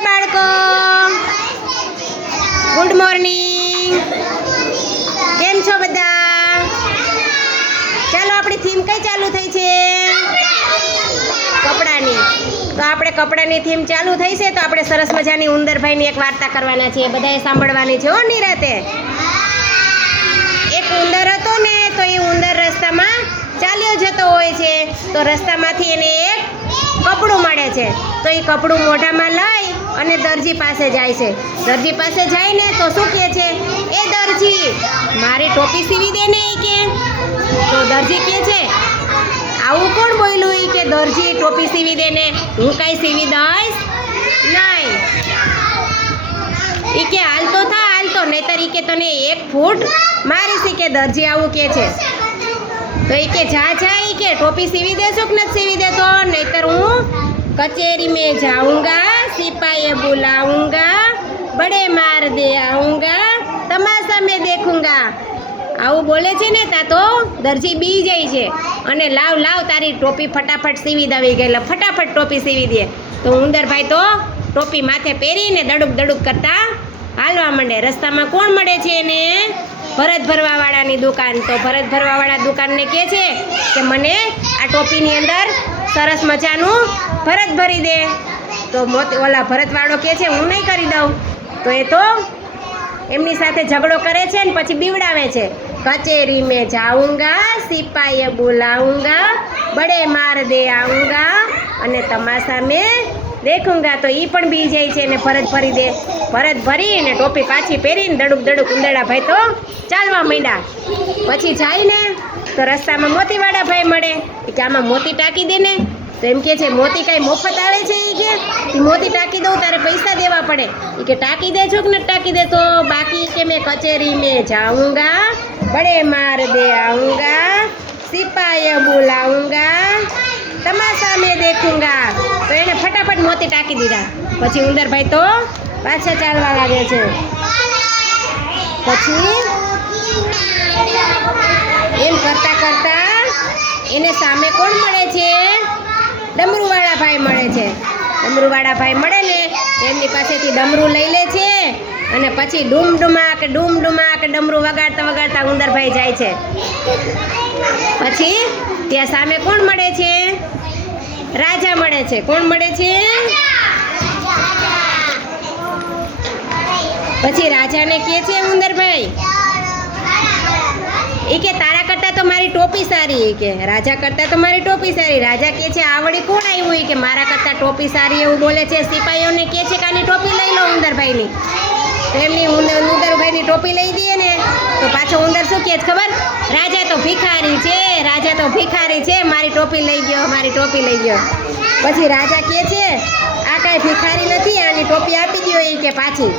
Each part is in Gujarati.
બાળકો. ગુડ મોર્નિંગ કેમ છો બધા? ચાલો આપણી થીમ કઈ ચાલુ થઈ છે? કપડાની. તો આપણે કપડાની થીમ ચાલુ થઈ છે, તો આપણે સરસ મજાની ઉંદરભાઈની એક વાર્તા કરવાના છીએ. બધાએ સાંભળવાની છે હો, નિરાતે. એક ઉંદર હતો ને, તો એ ઉંદર રસ્તામાં ચાલ્યો જતો હોય છે. તો રસ્તામાંથી એને એક કપડું મળે છે. તો એ કપડું મોઢામાં લઈ અને દરજી પાસે જાય છે. દરજી પાસે જાય ને તો શું કહે છે? એ દરજી, મારી ટોપી સીવી દે ને ઈ કે. તો દરજી કહે છે, આવું કોણ બોલ્યું એ કે દરજી ટોપી સીવી દે ને? હું કાંઈ સીવી દઈશ નહીં. ઈ કે, હાલ તો થા, હાલ તો. નહીતર ઈ કે, તને એક ફૂટ મારીશ. શીખે દરજી આવું કે છે. તો ઈ કે, જા જા એ કે, ટોપી સીવી દેશો કે નથી સીવી દેતો નહીતર હું કચેરી में जाऊंगा सिपाही बुलाऊंगा बड़े मार दे आऊंगा તમાશા મેં દેખુંગા આવું બોલે છે ને તા તો દરજી બી જાય છે અને લાવ લાવ તારી ટોપી ફટાફટ સીવી દવી ગઈ એટલે ફટાફટ ટોપી સીવી દે તો ઉંદરભાઈ તો ટોપી માથે પહેરીને દડુક દડુક કરતા હાલવા માંડે રસ્તામાં કોણ મળે છે એને ભરત ભરવાવાળાની દુકાન તો ભરત ભરવાવાળા દુકાનને કહે છે કે મને આ ટોપીની અંદર સરસ મજાનું ભરત ભરી દે. તો મોતી ઓલા ભરતવાળો કહે છે, હું નહીં કરી દઉં. તો એ તો એમની સાથે ઝઘડો કરે છે ને પછી બીવડાવે છે. કચેરી મેં જાઉંગા સિપાહીએ બોલાઉંગા બડે માર દે આઉંગા અને તમાશા મેં દેખુંગા. તો એ પણ બી જાય છે ને ભરત ભરી દે. ભરત ભરીને ટોપી પાછી પહેરીને દડુક દડુક ઉંદરડા ભાઈ તો ચાલવા માંડ્યા. પછી જાય ને તો રસ્તામાં મોતીવાળા ભાઈ મળે. એ કે આમાં મોતી ટાંકી દે ને. તો એમ કે છે, મોતી કાંઈ મફત આવે છે એ કે? મોતી ટાંકી દઉં, તારે પૈસા દેવા પડે. એ કે, ટાંકી દે છો કે ટાંકી દે. તો બાકી કે મેં કચેરી મેં જાઉંગા, બડે માર દે આઉંગા, સિપાય બોલાઉંગા તમાશા મેં દેખુંગા. તો એને ફટાફટ મોતી ટાંકી દીધા. પછી ઉંદરભાઈ તો પાછા ચાલવા લાગે છે. પછી એને સામે કોણ મળે છે? ડમરુવાળા ભાઈ મળે છે. ડમરુવાળા ભાઈ મળે ને, એમની પાસેથી ડમરું લઈ લે છે અને પછી ડૂમ ડુમા કે ડૂમ ડુમાક ડમરું વગાડતા વગાડતા ઉંદરભાઈ જાય છે. પછી ત્યાં સામે કોણ મળે છે? રાજા મળે છે. કોણ મળે છે? પછી રાજાને કે છે ઉંદરભાઈ એ કે તારા તો મારી ટોપી સારી કે? રાજા કરતાં તો મારી ટોપી સારી. રાજા કહે છે, આવડી કોણ આવ્યું કે મારા કરતાં ટોપી સારી એવું બોલે છે? સિપાહીઓને કહે છે કે, આની ટોપી લઈ લો ઉંદરભાઈની. એમની ઉંદરભાઈની ટોપી લઈ દઈએ ને, તો પાછો ઉંદર શું છે ખબર? રાજા તો ભિખારી છે, રાજા તો ભિખારી છે. મારી ટોપી લઈ ગયો, મારી ટોપી લઈ ગયો. પછી રાજા કહે છે, આ કાંઈ ભિખારી નથી, આની ટોપી આપી દો એ કે પાછી.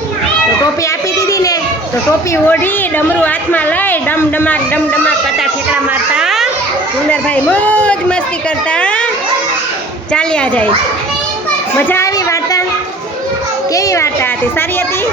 તો ટોપી આપી દીધી ને, તો ટોપી ઓઢી, ડમરું હાથમાં લઈ ડમ ડમાક ડમ ડમાક સુંદરભાઈ મોજ મસ્તી કરતા ચાલ્યા જાય. મજા આવી વાર્તા? કેવી વાર્તા હતી? સારી હતી?